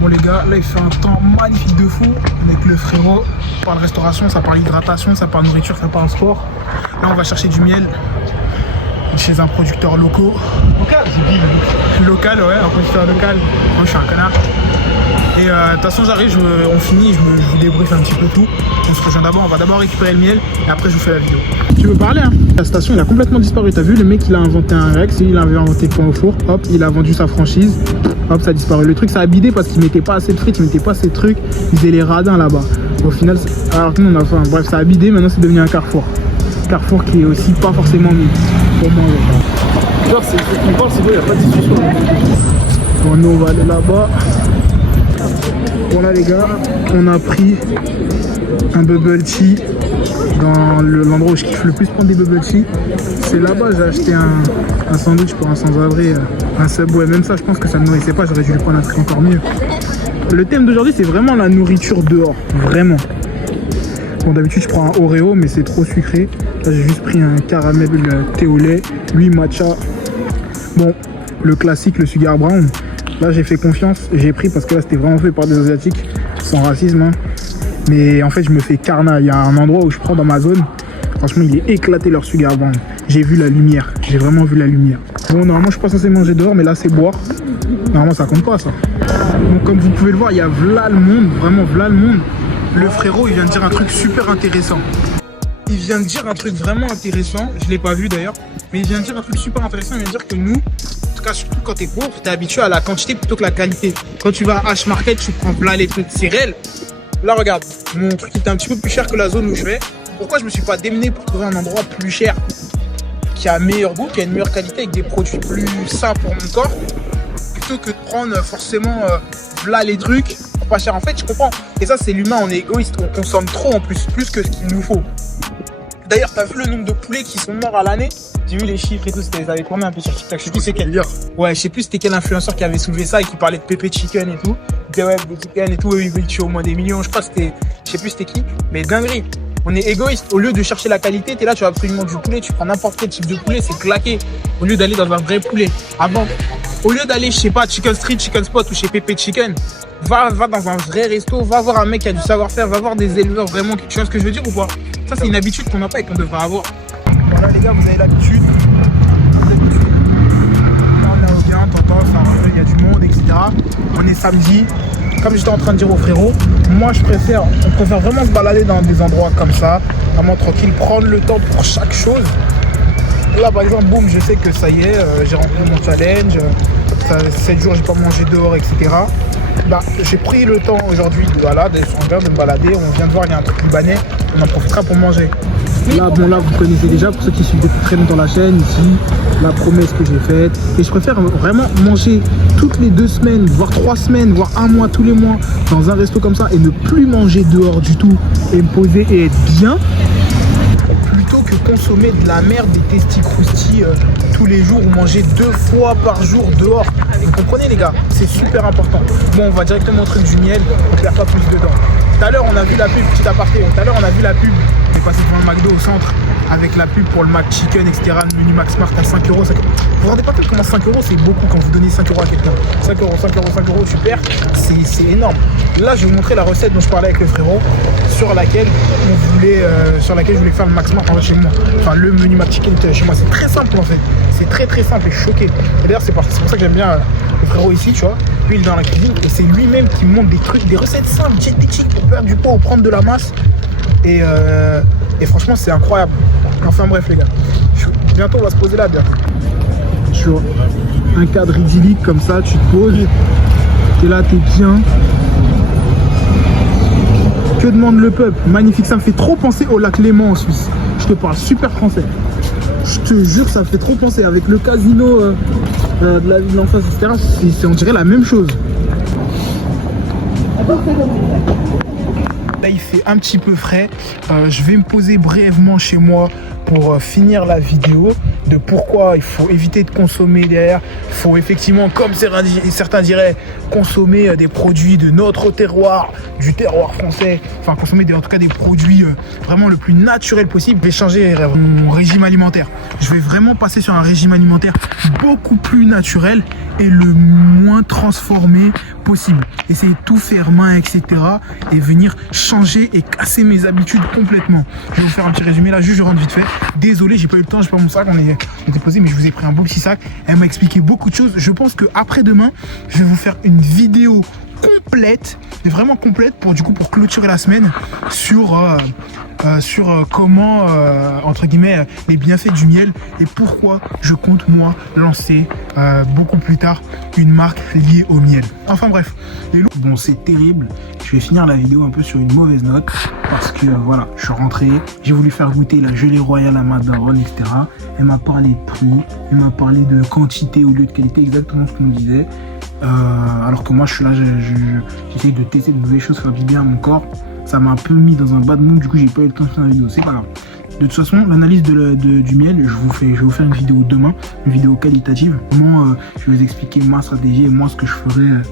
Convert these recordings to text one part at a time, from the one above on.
Bon les gars, là il fait un temps magnifique de fou avec le frérot. Ça parle restauration, ça parle hydratation, ça parle nourriture, ça parle sport. Là on va chercher du miel chez un producteur local. Local, ouais, un producteur local. Moi je suis un connard. Et de toute façon j'arrive, on finit, je vous débriefe un petit peu tout. On se rejoint d'abord, on va d'abord récupérer le miel et après je vous fais la vidéo. Tu veux parler hein? La station il a complètement disparu, t'as vu le mec il a inventé un Rex, il avait inventé le pain au four, hop il a vendu sa franchise, hop ça a disparu. Le truc ça a bidé parce qu'il mettait pas assez de frites, il mettait pas assez de trucs, il faisait les radins là-bas. Au final, alors que nous on a faim, bref ça a bidé, maintenant c'est devenu un carrefour. Carrefour qui est aussi pas forcément mis pour moi. Genre c'est ce qu'on parle, c'est bon, il n'y a pas de discussion. Bon nous on va aller là-bas. Bon là les gars, on a pris un bubble tea dans l'endroit où je kiffe le plus prendre des bubble tea. C'est là-bas, j'ai acheté un sandwich pour un sans-abri, un Subway. Même ça je pense que ça ne nourrissait pas, j'aurais dû lui prendre un truc encore mieux. Le thème d'aujourd'hui c'est vraiment la nourriture dehors, vraiment. Bon d'habitude je prends un Oreo mais c'est trop sucré. Là j'ai juste pris un caramel thé au lait, lui matcha. Bon, le classique, le sugar brown. Là j'ai fait confiance, j'ai pris parce que là c'était vraiment fait par des asiatiques, sans racisme hein. Mais en fait je me fais carnat, il y a un endroit où je prends dans ma zone. Franchement il est éclaté leur sugar brown. J'ai vu la lumière, j'ai vraiment vu la lumière. Bon normalement je suis pas censé manger dehors mais là c'est boire. Normalement ça compte pas ça. Donc comme vous pouvez le voir il y a v'là le monde, vraiment v'là le monde. Le frérot il vient de dire un truc super intéressant. Il vient de dire un truc vraiment intéressant, je l'ai pas vu d'ailleurs. Mais il vient de dire un truc super intéressant, il vient de dire que nous, en tout cas surtout quand t'es pauvre, t'es habitué à la quantité plutôt que la qualité. Quand tu vas à H-Market, tu prends là les trucs céréales. Là regarde, mon truc était un petit peu plus cher que la zone où je vais. Pourquoi je me suis pas démené pour trouver un endroit plus cher, qui a un meilleur goût, qui a une meilleure qualité, avec des produits plus sains pour mon corps, plutôt que de prendre forcément là les trucs pas cher. En fait je comprends, et ça c'est l'humain, on est égoïste, on consomme trop en plus que ce qu'il nous faut. D'ailleurs t'as vu le nombre de poulets qui sont morts à l'année? J'ai vu les chiffres et tout, ils avaient tourné un peu sur TikTok, je sais plus c'est quel. Ouais, je sais plus c'était quel influenceur qui avait soulevé ça et qui parlait de Pepe Chicken et tout. Il disait ouais, Pepe Chicken et tout, il veut tuer au moins des millions, je crois que c'était, je sais plus c'était qui, mais dinguerie. On est égoïste, au lieu de chercher la qualité, t'es là, tu as absolument du poulet, tu prends n'importe quel type de poulet, c'est claqué. Au lieu d'aller dans un vrai poulet. Avant, au lieu d'aller, je sais pas, Chicken Street, Chicken Spot ou chez Pepe Chicken, va dans un vrai resto, va voir un mec qui a du savoir-faire, va voir des éleveurs vraiment, tu vois ce que je veux dire ou pas? Ça c'est une habitude qu'on n'a pas et qu'on devrait avoir. Voilà les gars, vous avez l'habitude. Là on est bien, t'entends, il y a du monde, etc. On est samedi. Comme j'étais en train de dire au frérot, moi on préfère vraiment se balader dans des endroits comme ça, vraiment tranquille, prendre le temps pour chaque chose. Là par exemple, boum, je sais que ça y est, j'ai rempli mon challenge, 7 jours j'ai pas mangé dehors, etc. Bah, j'ai pris le temps aujourd'hui de me balader, on vient de voir il y a un truc libanais, on en profitera pour manger. Là, bon, là, vous connaissez déjà, pour ceux qui suivent depuis très longtemps la chaîne, ici, la promesse que j'ai faite. Et je préfère vraiment manger toutes les 2 semaines, voire 3 semaines, voire 1 mois, tous les mois, dans un resto comme ça, et ne plus manger dehors du tout, et me poser et être bien, plutôt que consommer de la merde, des testis croustilles tous les jours, ou manger 2 fois par jour dehors. Vous comprenez les gars, c'est super important. Bon, on va directement au truc du miel, on ne perd pas plus dedans. Tout à l'heure on a vu la pub, petit aparté, tout à l'heure on a vu la pub, on est passé devant le McDo au centre avec la pub pour le McChicken, etc. Le menu Max Smart à 5 €. Vous vous rendez pas compte comment 5 € c'est beaucoup quand vous donnez 5 € à quelqu'un. 5 €, 5 €, tu perds, c'est énorme. Là je vais vous montrer la recette dont je parlais avec le frérot, sur laquelle je voulais faire le Max Smart chez moi. Enfin le menu McChicken chez moi, c'est très simple en fait. C'est très simple et choqué. Et d'ailleurs c'est pour ça que j'aime bien le frérot ici, tu vois. Lui il est dans la cuisine et c'est lui-même qui montre des trucs, des recettes simples, diététiques pour perdre du poids ou prendre de la masse. Et franchement c'est incroyable. Enfin bref les gars, bientôt on va se poser là bien. Sur un cadre idyllique comme ça, tu te poses, t'es là, t'es bien. Que demande le peuple? Magnifique, ça me fait trop penser au lac Léman en Suisse. Je te parle super français. Je te jure, ça me fait trop penser avec le casino de la ville d'en face, etc. On dirait la même chose. Là il fait un petit peu frais, je vais me poser brièvement chez moi pour finir la vidéo de pourquoi il faut éviter de consommer derrière. Il faut effectivement, comme certains diraient, consommer des produits de notre terroir, du terroir français, enfin consommer en tout cas des produits vraiment le plus naturel possible. Je vais changer mon régime alimentaire, je vais vraiment passer sur un régime alimentaire beaucoup plus naturel et le moins transformé possible. Essayer de tout faire main, etc. et venir changer et casser mes habitudes complètement. Je vais vous faire un petit résumé là, juste je rentre vite fait. Désolé, j'ai pas eu le temps, j'ai pas mon sac, on était posé, mais je vous ai pris un beau petit sac. Elle m'a expliqué beaucoup de choses. Je pense que après demain, je vais vous faire une vidéo complète, vraiment complète pour clôturer la semaine sur comment entre guillemets les bienfaits du miel et pourquoi je compte moi lancer beaucoup plus tard une marque liée au miel. Enfin bref, bon c'est terrible, je vais finir la vidéo un peu sur une mauvaise note parce que voilà, je suis rentré, j'ai voulu faire goûter la gelée royale à ma daronne, etc. Elle m'a parlé de prix, elle m'a parlé de quantité au lieu de qualité, exactement ce qu'on me disait. Alors que moi je suis là, j'essaye de tester de nouvelles choses, faire du bien à mon corps. Ça m'a un peu mis dans un bad mood, du coup j'ai pas eu le temps de faire la vidéo, c'est pas grave. De toute façon, l'analyse du miel, je vais vous faire une vidéo demain, une vidéo qualitative. Comment je vais vous expliquer ma stratégie et moi ce que je ferais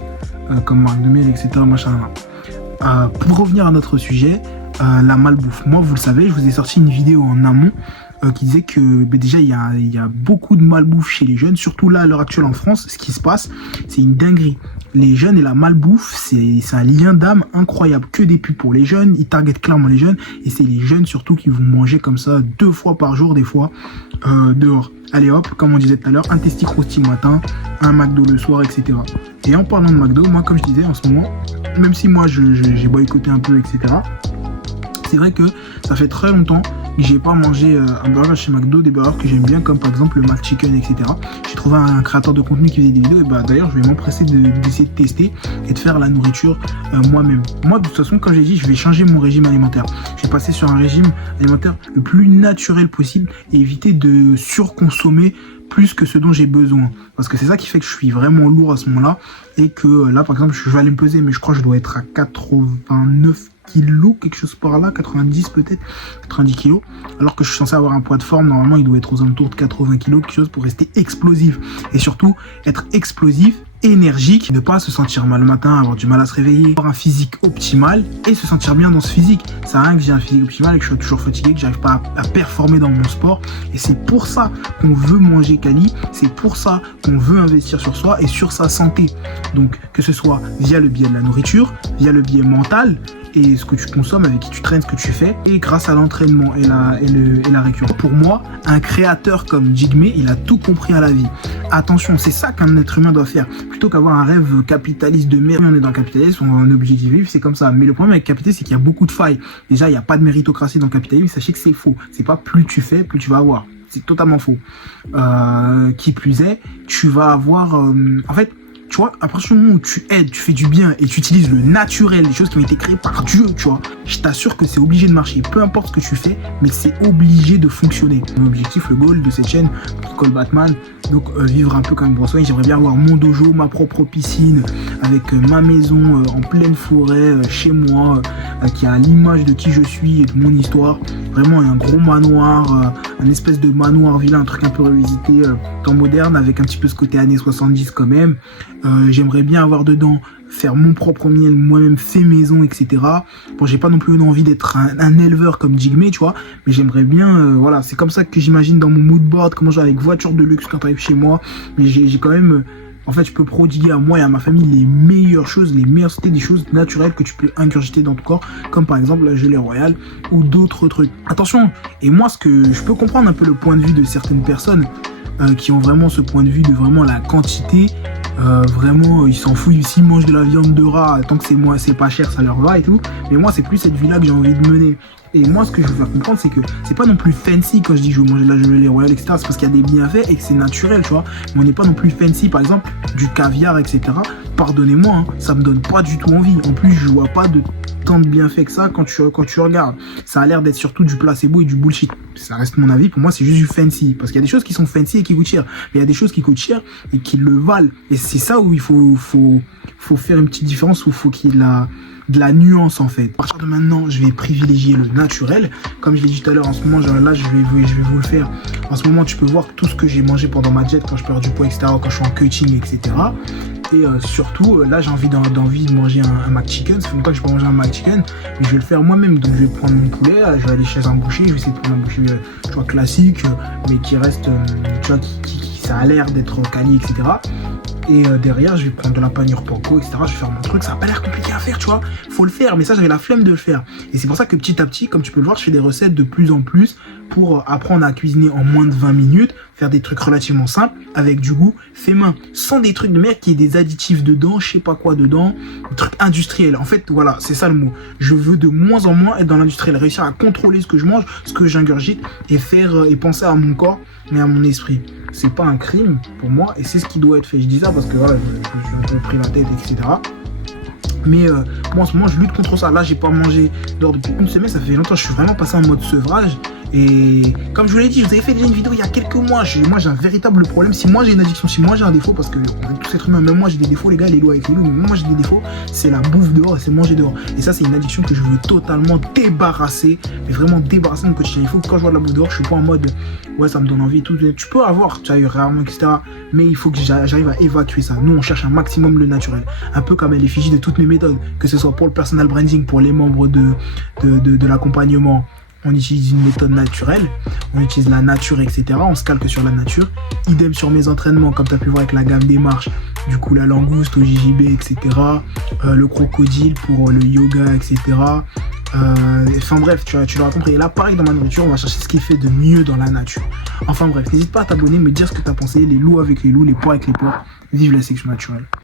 comme marque de miel, etc. Machin. Pour revenir à notre sujet, la malbouffe. Moi, vous le savez, je vous ai sorti une vidéo en amont qui disait que déjà il y a beaucoup de malbouffe chez les jeunes, surtout là à l'heure actuelle en France. Ce qui se passe, c'est une dinguerie. Les jeunes et la malbouffe, c'est un lien d'âme incroyable. Que des pubs pour les jeunes, ils targetent clairement les jeunes et c'est les jeunes surtout qui vont manger comme ça 2 fois par jour des fois dehors. Allez hop, comme on disait tout à l'heure, un testi croustille le matin, un McDo le soir, etc. Et en parlant de McDo, moi comme je disais en ce moment, même si moi j'ai boycotté un peu, etc. C'est vrai que ça fait très longtemps que j'ai pas mangé un burger chez McDo, des burgers que j'aime bien comme par exemple le McChicken, etc. J'ai trouvé un créateur de contenu qui faisait des vidéos et bah d'ailleurs je vais m'empresser d'essayer de tester et de faire la nourriture moi-même. Moi de toute façon, comme j'ai dit, je vais changer mon régime alimentaire. Je vais passer sur un régime alimentaire le plus naturel possible et éviter de surconsommer plus que ce dont j'ai besoin, parce que c'est ça qui fait que je suis vraiment lourd à ce moment-là et que là par exemple je vais aller me peser, mais je crois que je dois être à 89 kilos, quelque chose par là, 90 peut-être, 90 kilos, alors que je suis censé avoir un poids de forme, normalement il doit être aux alentours de 80 kilos, quelque chose pour rester explosif, et surtout être explosif, énergique, ne pas se sentir mal le matin, avoir du mal à se réveiller, avoir un physique optimal et se sentir bien dans ce physique. Ça a rien que j'ai un physique optimal et que je suis toujours fatigué, que j'arrive pas à performer dans mon sport, et c'est pour ça qu'on veut manger quali, c'est pour ça qu'on veut investir sur soi et sur sa santé. Donc que ce soit via le biais de la nourriture, via le biais mental et ce que tu consommes, avec qui tu traînes, ce que tu fais, et grâce à l'entraînement et la récurrence. Pour moi, un créateur comme Jigme, il a tout compris à la vie. Attention, c'est ça qu'un être humain doit faire. Plutôt qu'avoir un rêve capitaliste de merde, on est dans le capitalisme, on est obligé d'y vivre, c'est comme ça. Mais le problème avec le capitalisme, c'est qu'il y a beaucoup de failles. Déjà, il n'y a pas de méritocratie dans le capitalisme, sachez que c'est faux. C'est pas plus tu fais, plus tu vas avoir. C'est totalement faux. Qui plus est, tu vas avoir... en fait, tu vois, à partir du moment où tu aides, tu fais du bien et tu utilises le naturel, les choses qui ont été créées par Dieu, tu vois, je t'assure que c'est obligé de marcher. Peu importe ce que tu fais, mais c'est obligé de fonctionner. Mon objectif, le goal de cette chaîne, Call Batman, donc vivre un peu comme Bruce Wayne. J'aimerais bien avoir mon dojo, ma propre piscine, avec ma maison en pleine forêt, chez moi, qui a l'image de qui je suis et de mon histoire. Vraiment un gros manoir, un espèce de manoir villa, un truc un peu revisité, temps moderne, avec un petit peu ce côté années 70 quand même. J'aimerais bien avoir dedans, faire mon propre miel, moi-même fait maison, etc. Bon, j'ai pas non plus envie d'être un éleveur comme Jigme, tu vois, mais j'aimerais bien, voilà, c'est comme ça que j'imagine dans mon mood board, comment je vais avec voiture de luxe quand t'arrives chez moi, mais j'ai quand même... En fait, je peux prodiguer à moi et à ma famille les meilleures choses, les meilleures, c'était des choses naturelles que tu peux ingurgiter dans ton corps, comme par exemple la gelée royale ou d'autres trucs. Attention, et moi, ce que je peux comprendre un peu le point de vue de certaines personnes qui ont vraiment ce point de vue de vraiment la quantité, vraiment ils s'en foutent, s'ils mangent de la viande de rat, tant que c'est pas cher, ça leur va et tout. Mais moi, c'est plus cette vie-là que j'ai envie de mener. Et moi, ce que je veux faire comprendre, c'est que c'est pas non plus fancy quand je dis je veux manger de la gelée royale, etc. C'est parce qu'il y a des bienfaits et que c'est naturel, tu vois. Mais on n'est pas non plus fancy, par exemple, du caviar, etc. Pardonnez-moi, hein, ça me donne pas du tout envie. En plus, je vois pas de tant de bienfaits que ça quand tu regardes. Ça a l'air d'être surtout du placebo et du bullshit. Ça reste mon avis. Pour moi, c'est juste du fancy. Parce qu'il y a des choses qui sont fancy et qui coûtent cher. Mais il y a des choses qui coûtent cher et qui le valent. Et c'est ça où il faut faire une petite différence, où il faut qu'il y ait de la nuance en fait. À partir de maintenant, je vais privilégier le naturel. Comme je l'ai dit tout à l'heure, en ce moment, genre, là, je vais vous le faire. En ce moment, tu peux voir tout ce que j'ai mangé pendant ma diète, quand je perds du poids, etc., quand je suis en cutting, etc. Et surtout, là, j'ai envie de manger un McChicken. Ça fait longtemps que je peux manger un McChicken, mais je vais le faire moi-même. Donc, je vais prendre mon poulet, je vais aller chez un boucher, je vais essayer de prendre un boucher, tu vois, classique, mais qui reste, tu vois, qui ça a l'air d'être quali, etc. Et derrière, je vais prendre de la panure panko, etc. Je vais faire mon truc. Ça n'a pas l'air compliqué à faire, tu vois. Faut le faire, mais ça, j'avais la flemme de le faire. Et c'est pour ça que petit à petit, comme tu peux le voir, je fais des recettes de plus en plus pour apprendre à cuisiner en moins de 20 minutes, faire des trucs relativement simples, avec du goût fait main, sans des trucs de merde qui aient des additifs dedans, je sais pas quoi dedans, des trucs industriels. En fait, voilà, c'est ça le mot. Je veux de moins en moins être dans l'industriel, réussir à contrôler ce que je mange, ce que j'ingurgite, et faire et penser à mon corps, mais à mon esprit. C'est pas un crime pour moi, et c'est ce qui doit être fait. Je dis ça parce que voilà, je me suis un peu pris la tête, etc. Mais moi en ce moment je lutte contre ça. Là j'ai pas mangé dehors depuis une semaine, ça fait longtemps, je suis vraiment passé en mode sevrage. Et comme je vous l'ai dit, je vous avais fait déjà une vidéo il y a quelques mois. Moi j'ai un véritable problème. Si moi j'ai une addiction, si moi j'ai un défaut, parce que on est tous êtres humains, même moi j'ai des défauts les gars, les loups avec les loups, mais moi j'ai des défauts, c'est la bouffe dehors et c'est manger dehors. Et ça c'est une addiction que je veux totalement débarrasser, mais vraiment débarrasser de mon quotidien. Il faut que quand je vois de la bouffe dehors, je suis pas en mode ouais ça me donne envie et tout. Tu peux avoir, tu as rarement, etc. Mais il faut que j'arrive à évacuer ça. Nous on cherche un maximum le naturel. Un peu comme l'effigie de toutes mes méthodes, que ce soit pour le personal branding, pour les membres de l'accompagnement. On utilise une méthode naturelle, on utilise la nature, etc. On se calque sur la nature. Idem sur mes entraînements, comme tu as pu voir avec la gamme des marches, du coup la langouste au JJB, etc. Le crocodile pour le yoga, etc. Enfin bref, tu l'auras compris. Et là, pareil dans ma nourriture, on va chercher ce qui est fait de mieux dans la nature. Enfin bref, n'hésite pas à t'abonner, me dire ce que tu as pensé. Les loups avec les loups, les porcs avec les porcs. Vive la sélection naturelle.